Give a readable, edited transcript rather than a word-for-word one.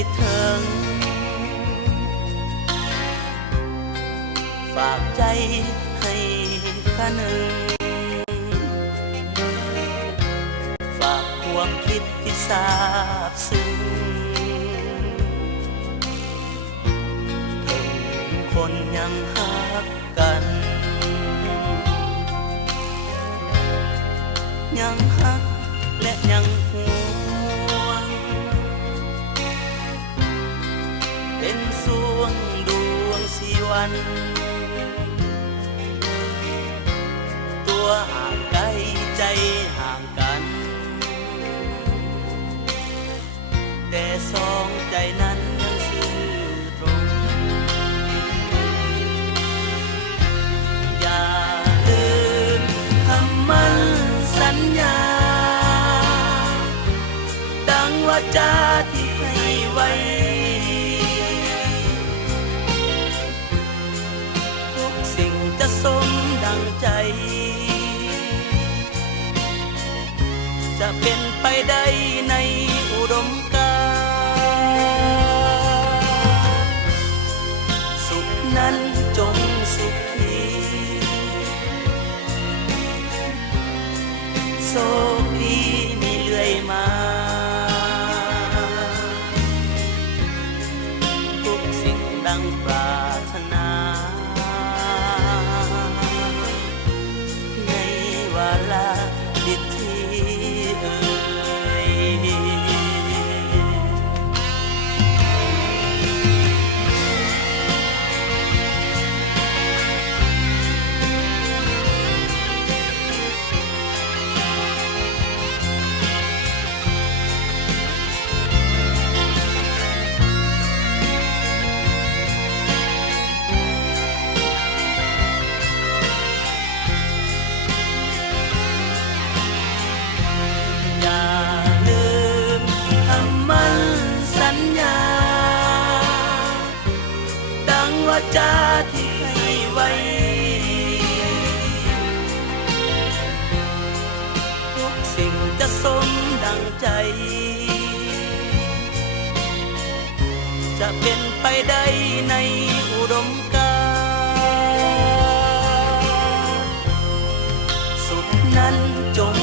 คิดถึงฝากใจให้ข้าหนึ่งฝากความคิดที่ซาบซึ้งถึงคนยังฮักกันยังฮักและยังห่วงเป็นสวงดวงสีวันตัวห่างไกลใจห่างกันแต่สองใจนั้นยังซื่อตรงอย่าลืมคำมั่นสัญญาดังวาจาที่ให้ไว้ทุกสิ่งจะสมดังใจจะเป็นไปได้ในอุดมการณ์สุขนั้นจงสุขีโชคดีมีเรื่อยมาทุกสิ่งดังปรารถนาในวาระดิทีวาจาที่ให้ไว้ทุกสิ่งจะสมดังใจจะเป็นไปได้ในอุดมการณ์สุขนั้นจง